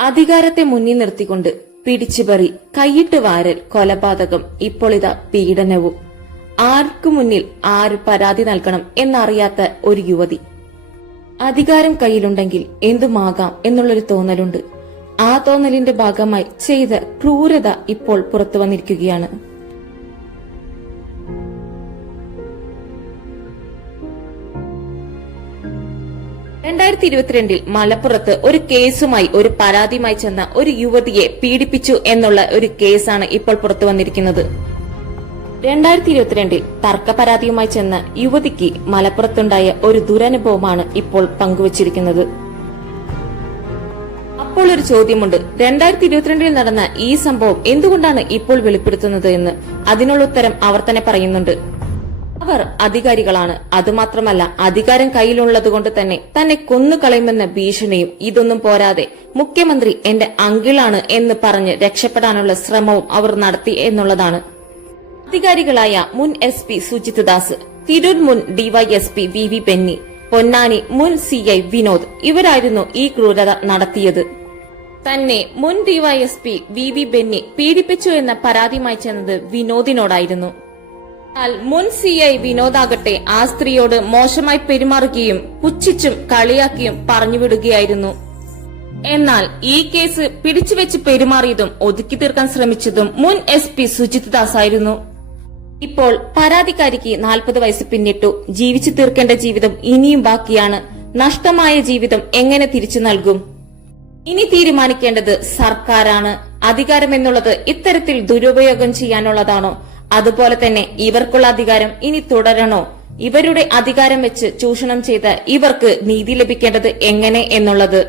അധികാരത്തെ മുന്നിൽ നിർത്തിക്കൊണ്ട് പിടിച്ചുപറി കൈയിട്ട് വാരൽ കൊലപാതകം. ഇപ്പോളിത പീഡനവും. ആർക്കു മുന്നിൽ ആര് പരാതി നൽകണം എന്നറിയാത്ത ഒരു യുവതി. അധികാരം കയ്യിലുണ്ടെങ്കിൽ എന്തുമാകാം എന്നുള്ളൊരു തോന്നലുണ്ട്. ആ തോന്നലിന്റെ ഭാഗമായി ചെയ്ത ക്രൂരത ഇപ്പോൾ പുറത്തു വന്നിരിക്കുകയാണ്. രണ്ടായിരത്തി ഇരുപത്തിരണ്ടിൽ മലപ്പുറത്ത് ഒരു കേസുമായി ഒരു പരാതിയുമായി ചെന്ന ഒരു യുവതിയെ പീഡിപ്പിച്ചു എന്നുള്ള ഒരു കേസാണ് ഇപ്പോൾ പുറത്തു വന്നിരിക്കുന്നത്. രണ്ടായിരത്തി ഇരുപത്തിരണ്ടിൽ തർക്ക പരാതിയുമായി ചെന്ന യുവതിക്ക് മലപ്പുറത്തുണ്ടായ ഒരു ദുരനുഭവമാണ് ഇപ്പോൾ പങ്കുവച്ചിരിക്കുന്നത്. അപ്പോൾ ഒരു ചോദ്യമുണ്ട്. രണ്ടായിരത്തി ഇരുപത്തിരണ്ടിൽ നടന്ന ഈ സംഭവം എന്തുകൊണ്ടാണ് ഇപ്പോൾ വെളിപ്പെടുത്തുന്നത് എന്ന്? അതിനുള്ള ഉത്തരം അവർ തന്നെ പറയുന്നുണ്ട്. അവർ അധികാരികളാണ്. അതുമാത്രമല്ല അധികാരം കയ്യിലുള്ളതുകൊണ്ട് തന്നെ തന്നെ കൊന്നുകളയുമെന്ന ഭീഷണിയും ഇതൊന്നും പോരാതെ മുഖ്യമന്ത്രി എന്റെ അങ്കിളാണ് എന്ന് പറഞ്ഞ് രക്ഷപ്പെടാനുള്ള ശ്രമവും അവർ നടത്തി എന്നുള്ളതാണ്. അധികാരികളായ മുൻ എസ് പി സുജിത് ദാസ് തിരൂർ മുൻ DYSP V V Benny Ponnani മുൻ സി ഐ വിനോദ് ഇവരായിരുന്നു ഈ ക്രൂരത നടത്തിയത്. തന്നെ മുൻ ഡിവൈഎസ്പി വി വി ബെന്നി പീഡിപ്പിച്ചു എന്ന പരാതിയുമായി ചെന്നത് വിനോദിനോടായിരുന്നു. എന്നാൽ മുൻ സി ഐ വിനോദാകട്ടെ ആ സ്ത്രീയോട് മോശമായി പെരുമാറുകയും പുച്ഛിച്ചും കളിയാക്കിയും പറഞ്ഞുവിടുകയായിരുന്നു. എന്നാൽ ഈ കേസ് പിടിച്ചുവെച്ച് പെരുമാറിയതും ഒതുക്കി തീർക്കാൻ ശ്രമിച്ചതും മുൻ എസ് പി സുജിത് ദാസ് ആയിരുന്നു ഇപ്പോൾ പരാതിക്കാരിക്ക് നാൽപ്പത് വയസ്സ് പിന്നിട്ടു. ജീവിച്ചു തീർക്കേണ്ട ജീവിതം ഇനിയും ബാക്കിയാണ്. നഷ്ടമായ ജീവിതം എങ്ങനെ തിരിച്ചു നൽകും? ഇനി തീരുമാനിക്കേണ്ടത് സർക്കാരാണ്. അധികാരമെന്നുള്ളത് ഇത്തരത്തിൽ ദുരുപയോഗം ചെയ്യാനുള്ളതാണോ? അതുപോലെ തന്നെ ഇവർക്കുള്ള അധികാരം ഇനി തുടരണോ? ഇവരുടെ അധികാരം വെച്ച് ചൂഷണം ചെയ്ത ഇവർക്ക് നീതി ലഭിക്കേണ്ടത് എങ്ങനെ എന്നുള്ളത്